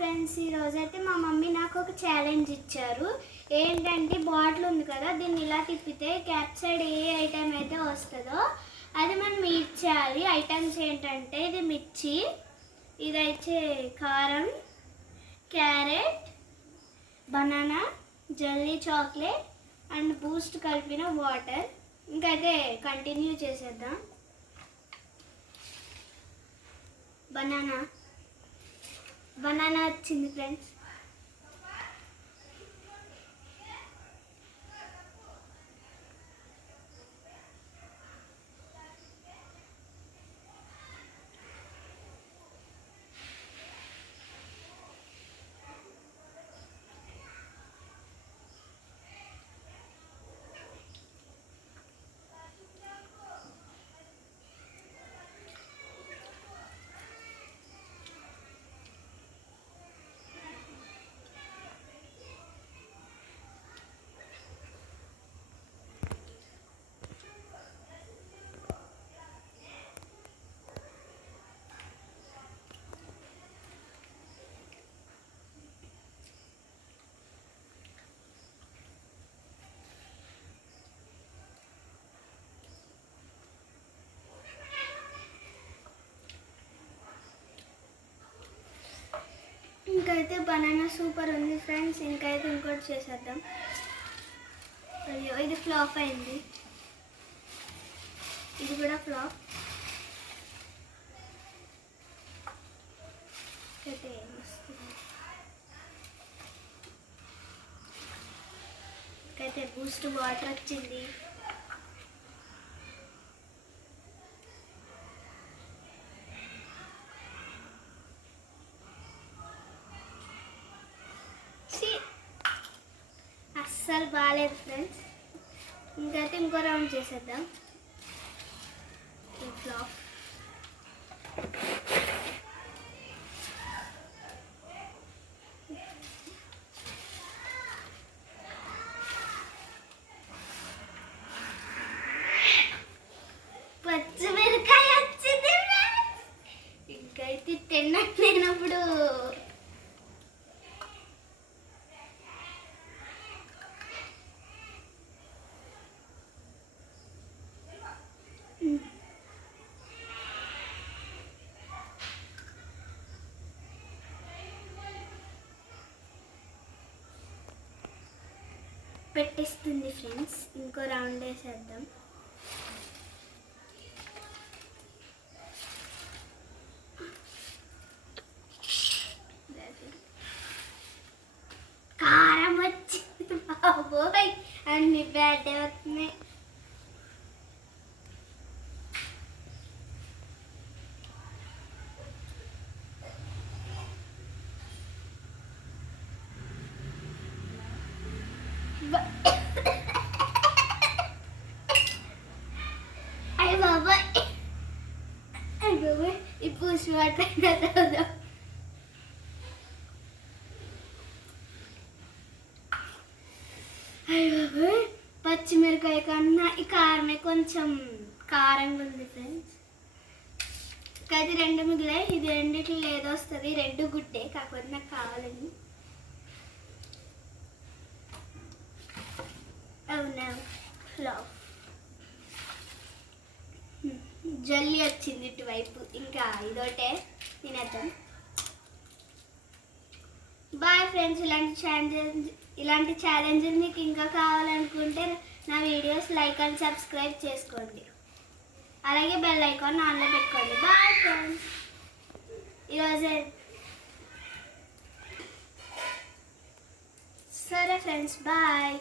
Friends, ఈరోజైతే మా mummy నాకు ఒక ఛాలెంజ్ ఇచ్చారు. ఏంటంటే బాటిల్ ఉంది కదా, దీన్ని ఇలా తిప్పితే క్యాప్ సైడ్ ఏ ఐటెం అయితే వస్తుందో అది మనం ఇచ్చేయాలి. ఐటమ్స్ ఏంటంటే ఇది మిర్చి, ఇదైతే కారం, carrot, banana, jelly chocolate and Boost కలిపిన వాటర్. ఇంకైతే కంటిన్యూ చేసేద్దాం. బనానా వచ్చింది ఫ్రెండ్స్. ఇంకైతే బనానా సూపర్ ఉంది ఫ్రెండ్స్. ఇంకైతే ఇంకోటి చేసేద్దాం. అయ్యో, ఇది ఫ్లాప్ అయింది. ఇది కూడా ఫ్లాప్. అయితే ఇంకైతే బూస్ట్ వాటర్ వచ్చింది. అస్సలు బాగాలేదు ఫ్రెండ్స్. ఇంకైతే ఇంకో రౌండ్ చేసేద్దాం. ఫ్లాప్. పచ్చిమిరకాయ వచ్చింది. ఇంకైతే తిన్నప్పుడు పెట్టిస్తుంది ఫ్రెండ్స్. ఇంకో రౌండ్ వేసేద్దాం. కారం వచ్చింది. బాబోయ్, అన్ని బ్యాడ్ అవుతున్నాయి. ఇప్పుడు పచ్చిమిరకాయ కన్నా ఈ కారమే కొంచెం కారంగా ఉంది ఫ్రెండ్స్. అది రెండు మిగిలాయి. ఇది రెండిట్లో ఏదో వస్తుంది. రెండు గుడ్డే, కాకపోతే నాకు కావాలని. అవునా, ఫ్లాప్. జల్లీ వచ్చింది ఇటువైపు. ఇంకా ఇదోటే తినేద్దాం. Bye friends. ఇలాంటి ఛాలెంజ్లు మీకు ఇంకా కావాలనుకుంటే నా వీడియోస్ లైక్ అండ్ సబ్స్క్రైబ్ చేసుకోండి. అలాగే బెల్ ఐకాన్ ఆన్లో పెట్టుకోండి. Bye friends. ఈరోజే సరే ఫ్రెండ్స్, బాయ్.